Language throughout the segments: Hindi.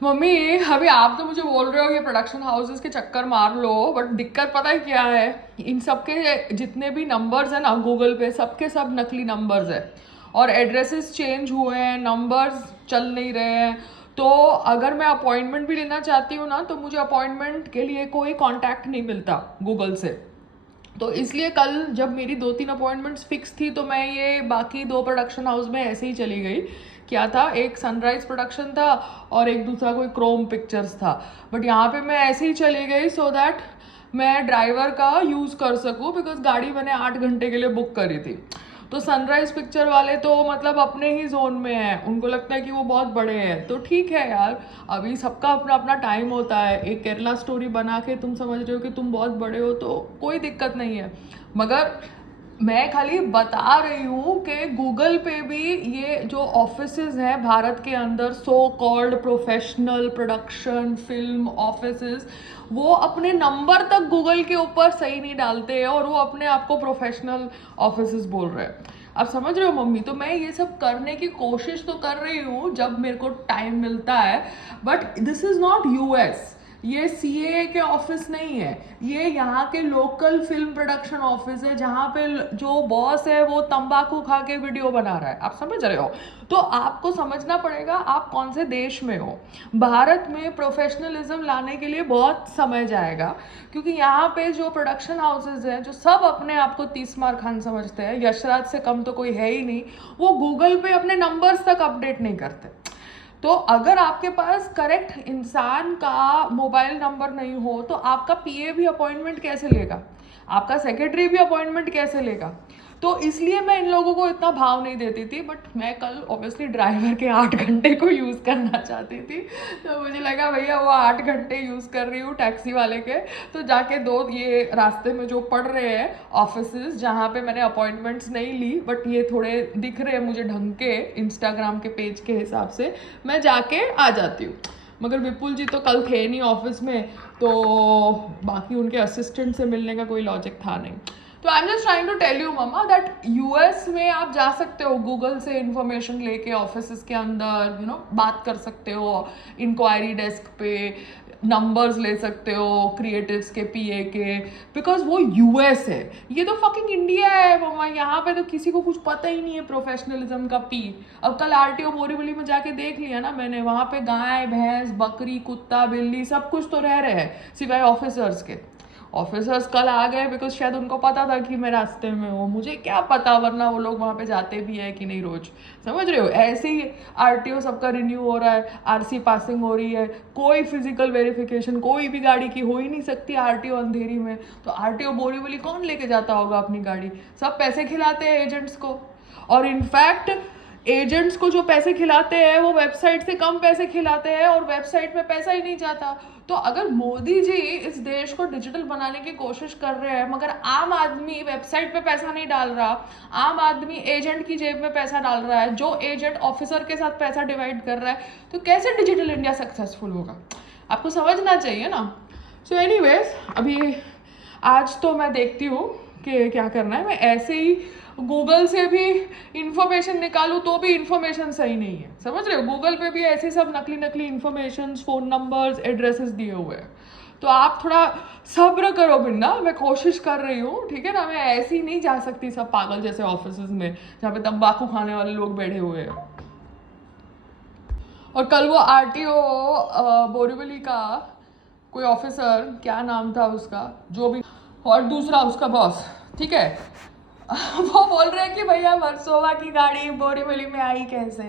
मम्मी, अभी आप तो मुझे बोल रहे हो कि प्रोडक्शन हाउसेस के चक्कर मार लो, बट दिक्कत पता है क्या है? इन सब के जितने भी नंबर्स हैं ना गूगल पे, सबके सब नकली नंबर्स है। और एड्रेसेस चेंज हुए हैं, नंबर्स चल नहीं रहे हैं। तो अगर मैं अपॉइंटमेंट भी लेना चाहती हूँ ना, तो मुझे अपॉइंटमेंट के लिए कोई कांटेक्ट नहीं मिलता गूगल से। तो इसलिए कल जब मेरी 2-3 अपॉइंटमेंट्स फिक्स थी, तो मैं ये बाकी 2 प्रोडक्शन हाउस में ऐसे ही चली गई। क्या था, एक सनराइज प्रोडक्शन था और एक दूसरा कोई क्रोम पिक्चर्स था। बट यहाँ पे मैं ऐसे ही चली गई सो दैट मैं ड्राइवर का यूज़ कर सकूँ, बिकॉज गाड़ी मैंने 8 घंटे के लिए बुक करी थी। तो सनराइज पिक्चर वाले तो मतलब अपने ही जोन में हैं, उनको लगता है कि वो बहुत बड़े हैं, तो ठीक है यार। अभी सबका अपना अपना टाइम होता है। एक केरला स्टोरी बना के तुम समझ रहे हो कि तुम बहुत बड़े हो, तो कोई दिक्कत नहीं है। मगर मैं खाली बता रही हूँ कि गूगल पे भी ये जो ऑफिसेज हैं भारत के अंदर, so called professional production film offices, वो अपने नंबर तक गूगल के ऊपर सही नहीं डालते हैं, और वो अपने आप को प्रोफेशनल ऑफिसेज बोल रहे हैं। आप समझ रहे हो मम्मी? तो मैं ये सब करने की कोशिश तो कर रही हूँ जब मेरे को टाइम मिलता है। But this is not US, ये सीए के ऑफिस नहीं है, ये यहाँ के लोकल फिल्म प्रोडक्शन ऑफिस है, जहाँ पे जो बॉस है वो तंबाकू खा के वीडियो बना रहा है। आप समझ रहे हो? तो आपको समझना पड़ेगा आप कौन से देश में हो। भारत में प्रोफेशनलिज्म लाने के लिए बहुत समय जाएगा, क्योंकि यहाँ पे जो प्रोडक्शन हाउसेज हैं, जो सब अपने आप को तीसमार खान समझते हैं, यशराज से कम तो कोई है ही नहीं, वो गूगल पे अपने नंबर्स तक अपडेट नहीं करते। तो अगर आपके पास करेक्ट इंसान का मोबाइल नंबर नहीं हो, तो आपका पीए भी अपॉइंटमेंट कैसे लेगा? आपका सेक्रेटरी भी अपॉइंटमेंट कैसे लेगा? तो इसलिए मैं इन लोगों को इतना भाव नहीं देती थी। बट मैं कल ऑब्वियसली ड्राइवर के 8 घंटे को यूज़ करना चाहती थी, तो मुझे लगा भैया वो 8 घंटे यूज़ कर रही हूँ टैक्सी वाले के, तो जाके 2 ये रास्ते में जो पड़ रहे हैं ऑफिसेज, जहाँ पे मैंने अपॉइंटमेंट्स नहीं ली बट ये थोड़े दिख रहे हैं मुझे ढंग के इंस्टाग्राम के पेज के हिसाब से, मैं जाके आ जाती हूँ। मगर विपुल जी तो कल थे नहीं ऑफिस में, तो बाकी उनके असिस्टेंट से मिलने का कोई लॉजिक था नहीं। तो I am just trying to tell you मम्मा दैट यूएस में आप जा सकते हो गूगल से इन्फॉर्मेशन लेके, ऑफिस के अंदर बात कर सकते हो, इंक्वायरी डेस्क पे नंबर्स ले सकते हो क्रिएटिव्स के, पीए के, बिकॉज वो यूएस है। ये तो फकिंग इंडिया है मम्मा, यहाँ पे तो किसी को कुछ पता ही नहीं है प्रोफेशनलिज्म का पी। अब कल आरटीओ बोरीवली में जाके देख लिया ना मैंने, वहाँ पे गाय भैंस बकरी कुत्ता बिल्ली सब कुछ तो रह रहे हैं सिवाय ऑफिसर्स के। ऑफिसर्स कल आ गए बिकॉज शायद उनको पता था कि मैं रास्ते में हूँ, मुझे क्या पता, वरना वो लोग वहाँ पे जाते भी है कि नहीं रोज। समझ रहे हो? ऐसे ही आरटीओ सबका रिन्यू हो रहा है, आरसी पासिंग हो रही है, कोई फिजिकल वेरिफिकेशन कोई भी गाड़ी की हो ही नहीं सकती आरटीओ अंधेरी में। तो आरटीओ बोरीवली कौन लेके जाता होगा अपनी गाड़ी? सब पैसे खिलाते हैं एजेंट्स को। और इनफैक्ट एजेंट्स को जो पैसे खिलाते हैं वो वेबसाइट से कम पैसे खिलाते हैं, और वेबसाइट में पैसा ही नहीं जाता। तो अगर मोदी जी इस देश को डिजिटल बनाने की कोशिश कर रहे हैं, मगर आम आदमी वेबसाइट पे पैसा नहीं डाल रहा, आम आदमी एजेंट की जेब में पैसा डाल रहा है, जो एजेंट ऑफिसर के साथ पैसा डिवाइड कर रहा है, तो कैसे डिजिटल इंडिया सक्सेसफुल होगा? आपको समझना चाहिए ना। सो एनीवेज, अभी आज तो मैं देखती हूँ कि क्या करना है। मैं ऐसे ही गूगल से भी इंफॉर्मेशन निकालूँ तो भी इंफॉर्मेशन सही नहीं है। समझ रहे हो? गूगल पे भी ऐसे सब नकली नकली इंफॉर्मेशन, फ़ोन नंबर्स, एड्रेसेस दिए हुए हैं। तो आप थोड़ा सब्र करो बिन्ना, मैं कोशिश कर रही हूँ, ठीक है ना? मैं ऐसे ही नहीं जा सकती सब पागल जैसे ऑफिस में जहाँ पे तंबाकू खाने वाले लोग बैठे हुए हैं। और कल वो आरटीओ बोरीवली का कोई ऑफिसर, क्या नाम था उसका, जो भी, और दूसरा उसका बॉस, ठीक है, वो बोल रहे हैं कि भैया वर्सोवा की गाड़ी बोरीवली में आई कैसे?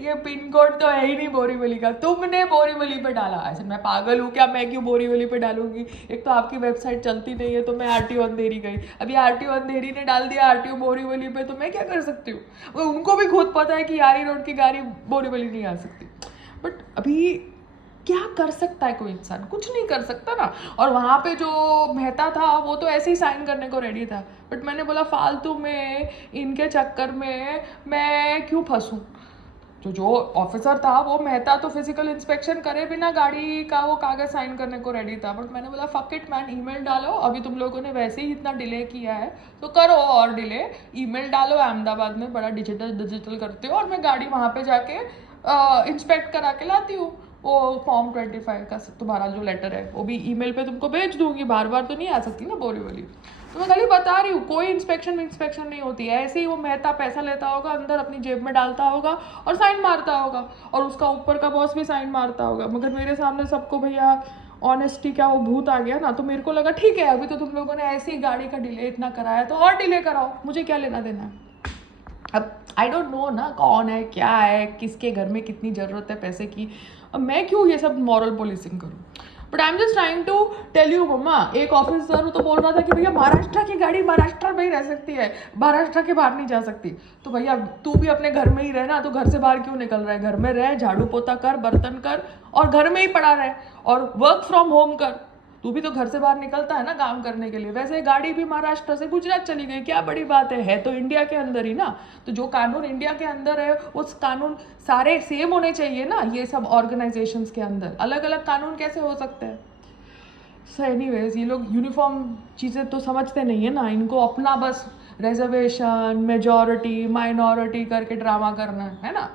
ये पिन कोड तो है ही नहीं बोरीवली का, तुमने बोरीवली पे डाला। ऐसे मैं पागल हूँ क्या? मैं क्यों बोरीवली पे डालूंगी? एक तो आपकी वेबसाइट चलती नहीं है, तो मैं आरटीओ अंधेरी गई, अभी आरटीओ अंधेरी ने डाल दिया आरटीओ बोरीवली पे, तो मैं क्या कर सकती हूँ? उनको भी खुद पता है कि यारी रोड की गाड़ी बोरीवली नहीं आ सकती। बट अभी क्या कर सकता है कोई इंसान? कुछ नहीं कर सकता ना। और वहाँ पे जो मेहता था वो तो ऐसे ही साइन करने को रेडी था, बट मैंने बोला फालतू में इनके चक्कर में मैं क्यों फंसूँ। तो जो ऑफिसर था वो मेहता तो फिजिकल इंस्पेक्शन करे बिना गाड़ी का वो कागज साइन करने को रेडी था, बट मैंने बोला फक इट मैन, ईमेल डालो, अभी तुम लोगों ने वैसे ही इतना डिले किया है तो करो और डिले, ईमेल डालो, अहमदाबाद में बड़ा डिजिटल डिजिटल करते हो और मैं गाड़ी वहाँ पे जाके इंस्पेक्ट करा के लाती हूँ। वो फॉर्म 25 का तुम्हारा जो लेटर है वो भी ईमेल पे तुमको भेज दूंगी, बार बार तो नहीं आ सकती ना बोरी वाली। तो मैं खाली बता रही हूँ, कोई इंस्पेक्शन नहीं होती है। ऐसे ही वो मेहता पैसा लेता होगा, अंदर अपनी जेब में डालता होगा और साइन मारता होगा, और उसका ऊपर का बॉस भी साइन मारता होगा। मगर मेरे सामने सबको भैया ऑनेस्टी क्या वो भूत आ गया ना, तो मेरे को लगा ठीक है, अभी तो तुम लोगों ने ऐसी गाड़ी का डिले इतना कराया तो और डिले कराओ, मुझे क्या लेना देना है। अब आई डोंट नो ना कौन है, क्या है, किसके घर में कितनी ज़रूरत है पैसे की, अब मैं क्यों ये सब मॉरल पुलिसिंग करूँ। But I am just trying to tell you मम्मा, एक ऑफिसर तो बोल रहा था कि भैया महाराष्ट्र की गाड़ी महाराष्ट्र में ही रह सकती है, महाराष्ट्र के बाहर नहीं जा सकती। तो भैया तू भी अपने घर में ही रह ना, तो घर से बाहर क्यों निकल रहा है, घर में रह, झाड़ू पोता कर, बर्तन कर और घर में ही पड़ा रहे और वर्क फ्रॉम होम कर। तू भी तो घर से बाहर निकलता है ना काम करने के लिए। वैसे गाड़ी भी महाराष्ट्र से गुजरात चली गई, क्या बड़ी बात है तो इंडिया के अंदर ही ना। तो जो कानून इंडिया के अंदर है उस कानून सारे सेम होने चाहिए ना, ये सब ऑर्गेनाइजेशंस के अंदर अलग अलग कानून कैसे हो सकते हैं। सो एनीवेज, ये लोग यूनिफॉर्म चीज़ें तो समझते नहीं है ना, इनको अपना बस रिजर्वेशन, मेजॉरिटी, माइनॉरिटी करके ड्रामा करना है ना।